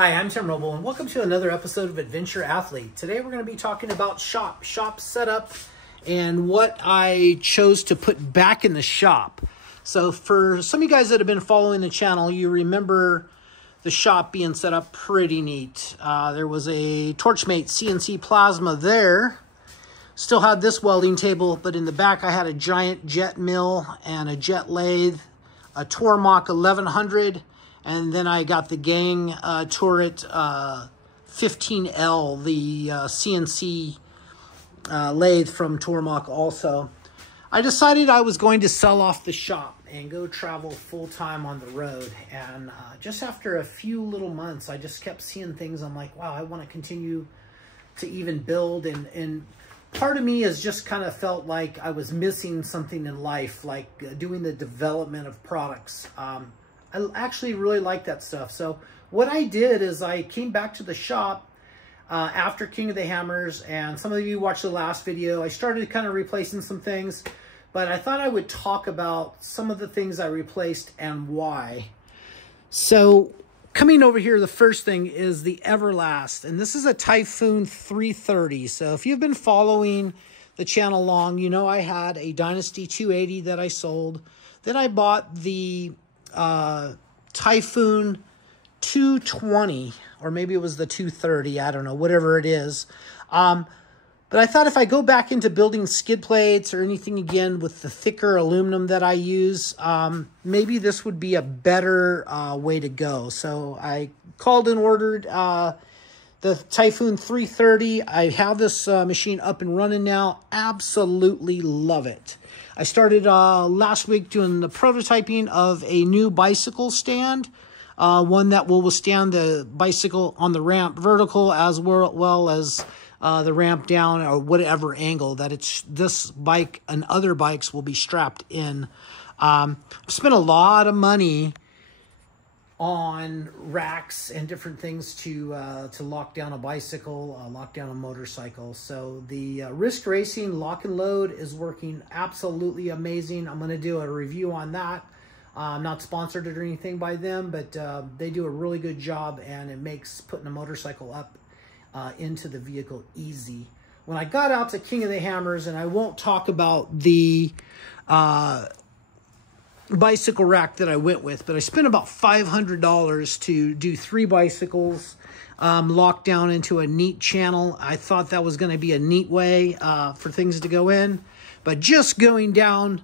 Hi, I'm Tim Roble, and welcome to another episode of Adventure Athlete. Today we're going to be talking about shop setup and what I chose to put back in the shop. So for some of you guys that have been following the channel, you remember the shop being set up pretty neat. There was a Torchmate CNC Plasma there. Still had this welding table, but in the back I had a giant jet mill and a jet lathe, a Tormach 1100, and then I got the gang turret 15L, the CNC lathe from Tormach also. I decided I was going to sell off the shop and go travel full-time on the road. And just after a few little months, I just kept seeing things. I'm like, wow, I want to continue to even build. And part of me has just kind of felt like I was missing something in life, like doing the development of products. I actually really like that stuff. So what I did is I came back to the shop after King of the Hammers, and some of you watched the last video. I started kind of replacing some things, but I thought I would talk about some of the things I replaced and why. So coming over here, the first thing is the Everlast, and this is a Typhoon 330. So if you've been following the channel long, you know I had a Dynasty 280 that I sold. Then I bought the Typhoon 220, or maybe it was the 230, I don't know, whatever it is. But I thought if I go back into building skid plates or anything again with the thicker aluminum that I use, maybe this would be a better way to go. So I called and ordered the Typhoon 330. I have this machine up and running now. Absolutely love it. I started last week doing the prototyping of a new bicycle stand, one that will withstand the bicycle on the ramp vertical as well as the ramp down or whatever angle that this bike and other bikes will be strapped in. I've spent a lot of money on racks and different things to lock down a bicycle, lock down a motorcycle. So the Risk Racing lock and load is working absolutely amazing. I'm going to do a review on that. I'm not sponsored or anything by them, but they do a really good job, and it makes putting a motorcycle up into the vehicle easy. When I got out to King of the Hammers, and I won't talk about the bicycle rack that I went with, but I spent about $500 to do 3 bicycles locked down into a neat channel. I thought that was going to be a neat way for things to go in, but just going down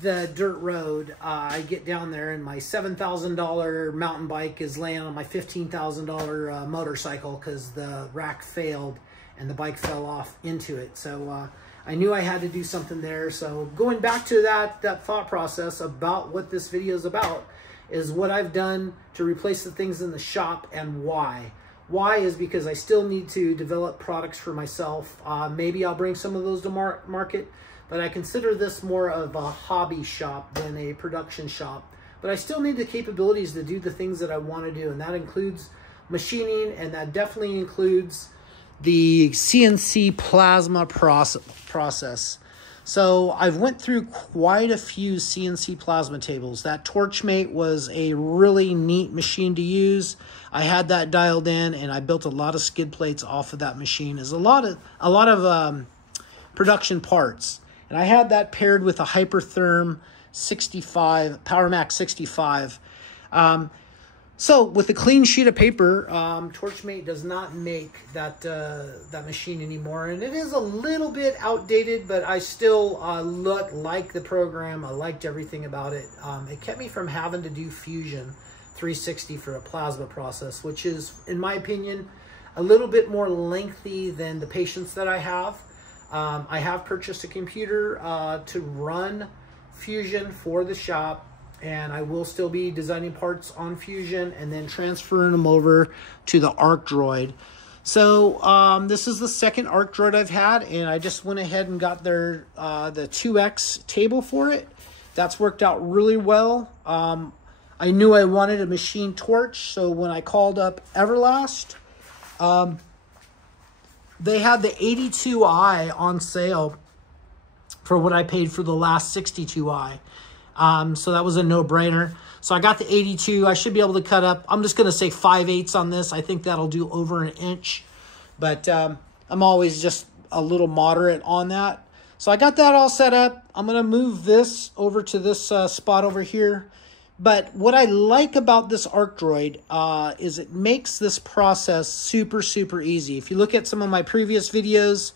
the dirt road, I get down there and my $7,000 mountain bike is laying on my $15,000 motorcycle because the rack failed and the bike fell off into it. So I knew I had to do something there. So going back to that thought process about what this video is about is what I've done to replace the things in the shop and why. Why is because I still need to develop products for myself. Maybe I'll bring some of those to market, but I consider this more of a hobby shop than a production shop. But I still need the capabilities to do the things that I want to do, and that includes machining, and that definitely includes the CNC Plasma process. So I've went through quite a few CNC Plasma tables. That Torchmate was a really neat machine to use. I had that dialed in, and I built a lot of skid plates off of that machine. There's a lot of production parts. And I had that paired with a Hypertherm 65, PowerMax 65. So with a clean sheet of paper, Torchmate does not make that machine anymore. And it is a little bit outdated, but I still like the program. I liked everything about it. It kept me from having to do Fusion 360 for a plasma process, which is, in my opinion, a little bit more lengthy than the patience that I have. I have purchased a computer to run Fusion for the shop, and I will still be designing parts on Fusion and then transferring them over to the Arc Droid. So this is the second Arc Droid I've had, and I just went ahead and got the 2X table for it. That's worked out really well. I knew I wanted a machine torch, so when I called up Everlast, they had the 82i on sale for what I paid for the last 62i. So that was a no-brainer. So I got the 82. I should be able to cut up. I'm just going to say 5/8 on this. I think that'll do over an inch. But I'm always just a little moderate on that. So I got that all set up. I'm going to move this over to this spot over here. But what I like about this Arc Droid is it makes this process super, super easy. If you look at some of my previous videos,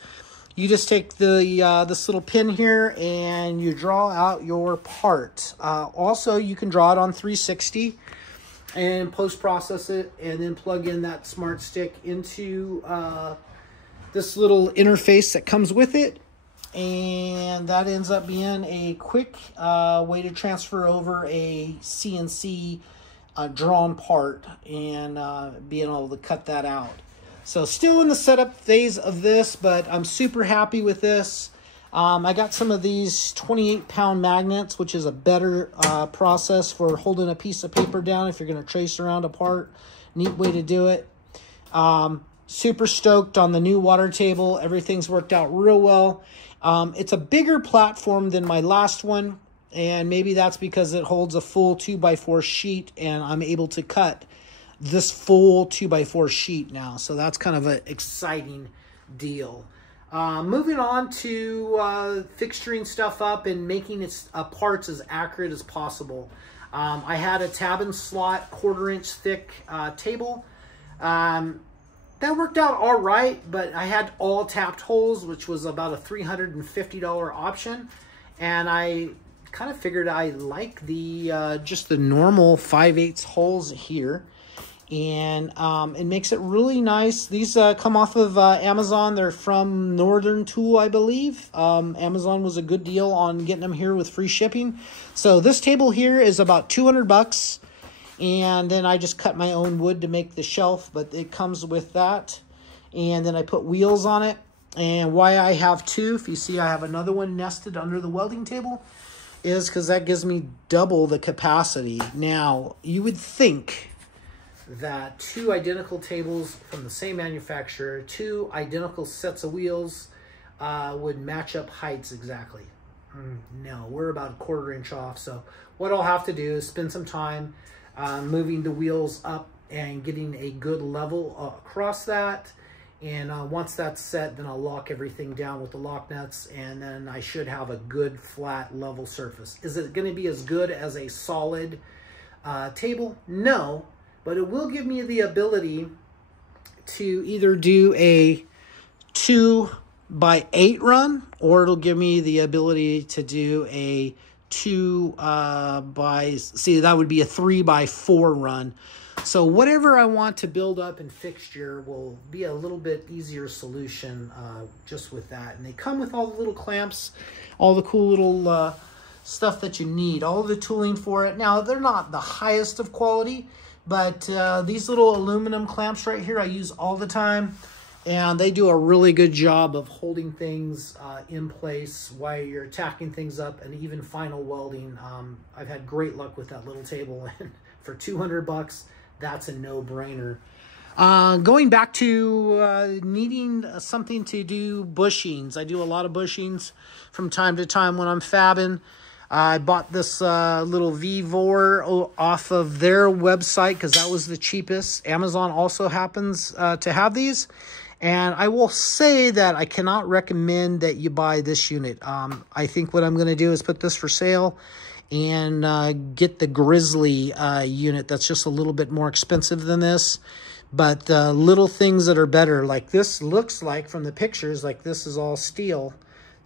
you just take the this little pin here and you draw out your part. Also, you can draw it on 360 and post-process it and then plug in that smart stick into this little interface that comes with it. And that ends up being a quick way to transfer over a CNC drawn part and being able to cut that out. So still in the setup phase of this, but I'm super happy with this. I got some of these 28-pound magnets, which is a better process for holding a piece of paper down if you're going to trace around a part. Neat way to do it. Super stoked on the new water table. Everything's worked out real well. It's a bigger platform than my last one, and maybe that's because it holds a full 2x4 sheet, and I'm able to cut this full 2x4 sheet now. So that's kind of an exciting deal. Moving on to fixturing stuff up and making its parts as accurate as possible. I had a tab and slot 1/4 inch thick table. That worked out all right, but I had all tapped holes, which was about a $350 option. And I kind of figured I like the just the normal 5/8 holes here. And it makes it really nice. These come off of Amazon. They're from Northern Tool, I believe. Amazon was a good deal on getting them here with free shipping. So this table here is about 200 bucks. And then I just cut my own wood to make the shelf, but it comes with that. And then I put wheels on it. And why I have two, if you see I have another one nested under the welding table, is because that gives me double the capacity. Now, you would think that two identical tables from the same manufacturer, two identical sets of wheels would match up heights exactly. No, we're about a 1/4 inch off. So what I'll have to do is spend some time moving the wheels up and getting a good level across that. And once that's set, then I'll lock everything down with the lock nuts, and then I should have a good flat level surface. Is it going to be as good as a solid table? No, but it will give me the ability to either do a 2x8 run, or it'll give me the ability to do a that would be a 3x4 run. So whatever I want to build up and fixture will be a little bit easier solution just with that. And they come with all the little clamps, all the cool little stuff that you need, all the tooling for it. Now, they're not the highest of quality, but these little aluminum clamps right here I use all the time. And they do a really good job of holding things in place while you're tacking things up and even final welding. I've had great luck with that little table. And for 200 bucks, that's a no-brainer. Going back to needing something to do bushings. I do a lot of bushings from time to time when I'm fabbing. I bought this little V-Vor off of their website because that was the cheapest. Amazon also happens to have these. And I will say that I cannot recommend that you buy this unit. I think what I'm going to do is put this for sale and get the Grizzly unit that's just a little bit more expensive than this. But little things that are better, like this looks like from the pictures, like this is all steel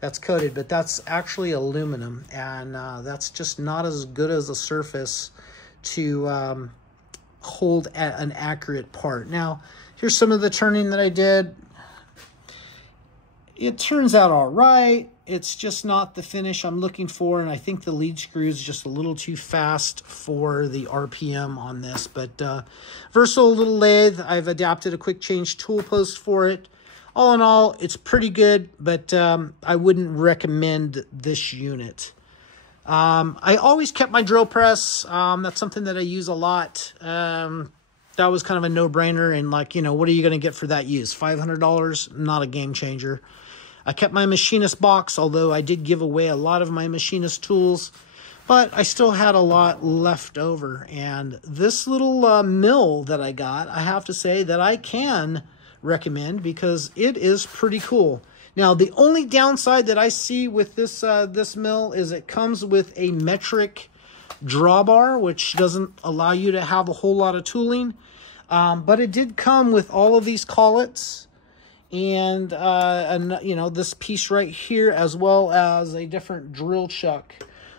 that's coated, but that's actually aluminum. And that's just not as good as a surface to hold an accurate part. Now, here's some of the turning that I did. It turns out all right. It's just not the finish I'm looking for, and I think the lead screw is just a little too fast for the RPM on this. But versatile little lathe. I've adapted a quick change tool post for it. All in all, it's pretty good, but I wouldn't recommend this unit. I always kept my drill press. That's something that I use a lot. That was kind of a no-brainer, and like, you know, what are you going to get for that use? $500? Not a game changer. I kept my machinist box, although I did give away a lot of my machinist tools. but I still had a lot left over. And this little mill that I got, I have to say that I can recommend because it is pretty cool. Now, the only downside that I see with this this mill is it comes with a metric drawbar, which doesn't allow you to have a whole lot of tooling. But it did come with all of these collets and you know, this piece right here, as well as a different drill chuck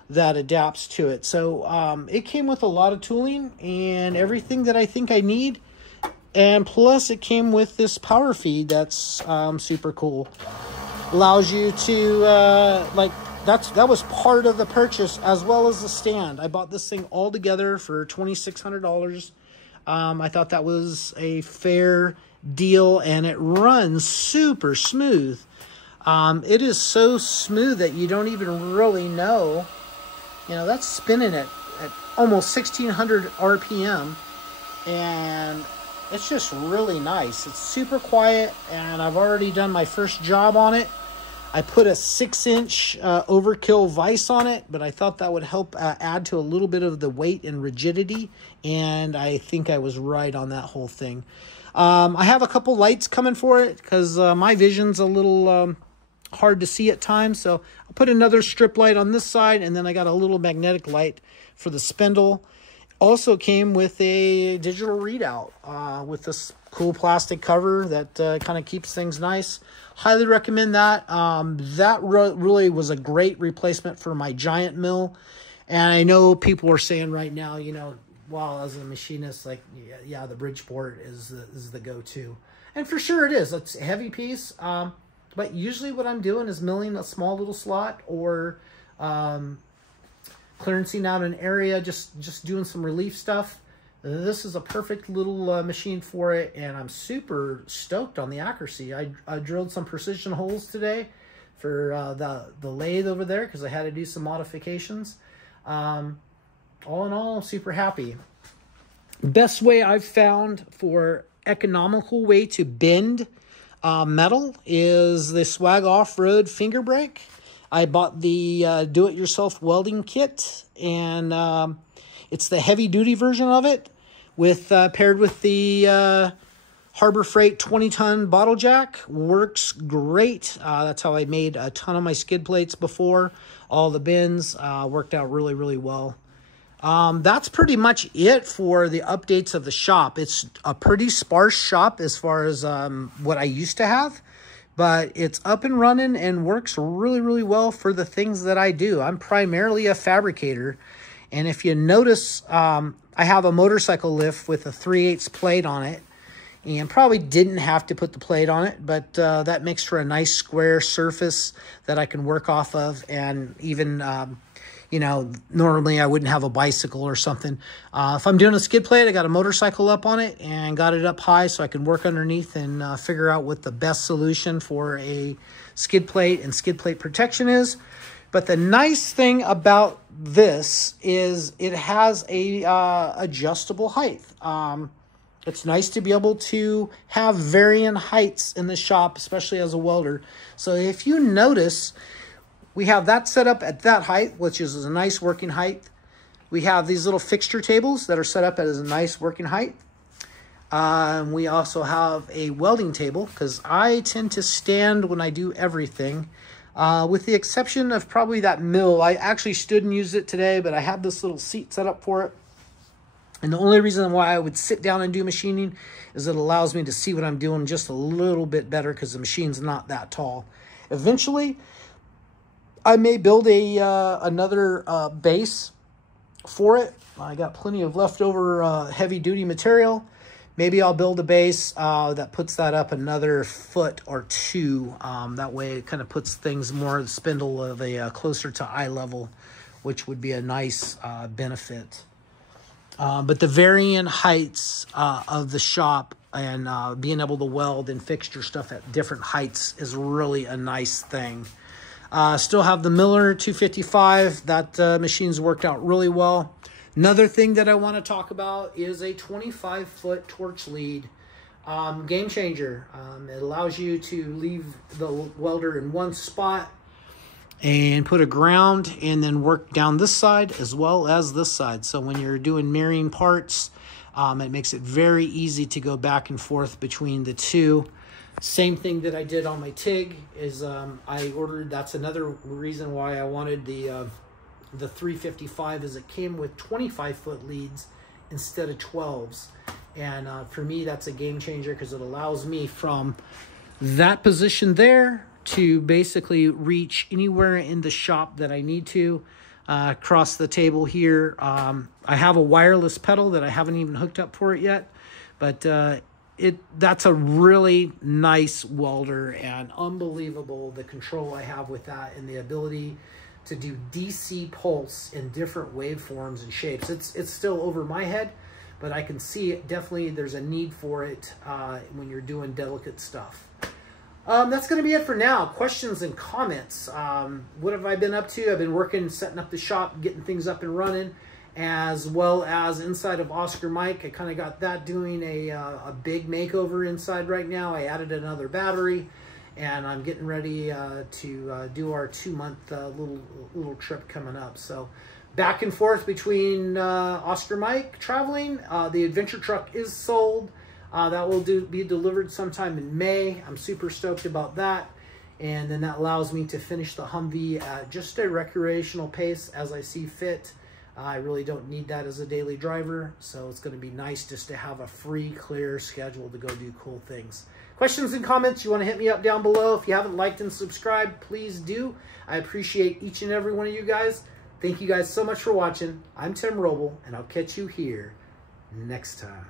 that adapts to it. So it came with a lot of tooling and everything that I think I need. And plus it came with this power feed that's super cool. Allows you to like, that was part of the purchase, as well as the stand. I bought this thing all together for $2,600. I thought that was a fair deal, and it runs super smooth. It is so smooth that you don't even really know. You know, that's spinning at almost 1,600 RPM, and it's just really nice. It's super quiet, and I've already done my first job on it. I put a 6-inch overkill vise on it, but I thought that would help add to a little bit of the weight and rigidity, and I think I was right on that whole thing. I have a couple lights coming for it because my vision's a little hard to see at times, so I'll put another strip light on this side, and then I got a little magnetic light for the spindle. Also came with a digital readout with this cool plastic cover that kind of keeps things nice. Highly recommend that. That really was a great replacement for my giant mill. And I know people are saying right now, you know, well, as a machinist, like, yeah, the Bridgeport is the go-to. And for sure it is. It's a heavy piece. But usually what I'm doing is milling a small little slot or clearancing out an area, just doing some relief stuff. This is a perfect little machine for it, and I'm super stoked on the accuracy. I drilled some precision holes today for the lathe over there because I had to do some modifications. All in all, I'm super happy. Best way I've found for economical way to bend metal is the Swag Off-Road finger brake. I bought the do-it-yourself welding kit, and it's the heavy-duty version of it, with paired with the Harbor Freight 20-ton bottle jack. Works great. That's how I made a ton of my skid plates before. All the bends worked out really, really well. That's pretty much it for the updates of the shop. It's a pretty sparse shop as far as what I used to have. But it's up and running and works really, really well for the things that I do. I'm primarily a fabricator. And if you notice, I have a motorcycle lift with a 3/8 plate on it. And probably didn't have to put the plate on it, but that makes for a nice square surface that I can work off of. And even, you know, normally I wouldn't have a bicycle or something. If I'm doing a skid plate, I got a motorcycle up on it and got it up high so I can work underneath and figure out what the best solution for a skid plate and skid plate protection is. But the nice thing about this is it has a adjustable height. It's nice to be able to have varying heights in the shop, especially as a welder. So if you notice, we have that set up at that height, which is a nice working height. We have these little fixture tables that are set up as a nice working height. We also have a welding table, because I tend to stand when I do everything. With the exception of probably that mill. I actually stood and used it today, but I had this little seat set up for it. And the only reason why I would sit down and do machining is it allows me to see what I'm doing just a little bit better because the machine's not that tall. Eventually, I may build another base for it. I got plenty of leftover heavy-duty material. Maybe I'll build a base that puts that up another foot or two. That way it kind of puts things more the spindle of a closer to eye level, which would be a nice benefit. But the varying heights of the shop and being able to weld and fixture stuff at different heights is really a nice thing. Still have the Miller 255. That machine's worked out really well. Another thing that I want to talk about is a 25-foot torch lead. Game changer. It allows you to leave the welder in one spot and put a ground and then work down this side as well as this side. So when you're doing mirroring parts, it makes it very easy to go back and forth between the two. Same thing that I did on my TIG is I ordered, that's another reason why I wanted the 355 is it came with 25-foot leads instead of 12s. And for me, that's a game changer because it allows me from that position there to basically reach anywhere in the shop that I need to. Across the table here, I have a wireless pedal that I haven't even hooked up for it yet, but that's a really nice welder, and unbelievable the control I have with that and the ability to do DC pulse in different waveforms and shapes. It's still over my head, but I can see it. Definitely there's a need for it when you're doing delicate stuff. That's going to be it for now. Questions and comments. What have I been up to? I've been working, setting up the shop, getting things up and running, as well as inside of Oscar Mike. I kind of got that doing a big makeover inside right now. I added another battery, and I'm getting ready to do our 2-month little trip coming up. So back and forth between Oscar Mike traveling. The adventure truck is sold. That will be delivered sometime in May. I'm super stoked about that. And then that allows me to finish the Humvee at just a recreational pace as I see fit. I really don't need that as a daily driver, so it's going to be nice just to have a free, clear schedule to go do cool things. Questions and comments, you want to hit me up down below. If you haven't liked and subscribed, please do. I appreciate each and every one of you guys. Thank you guys so much for watching. I'm Tim Roble, and I'll catch you here next time.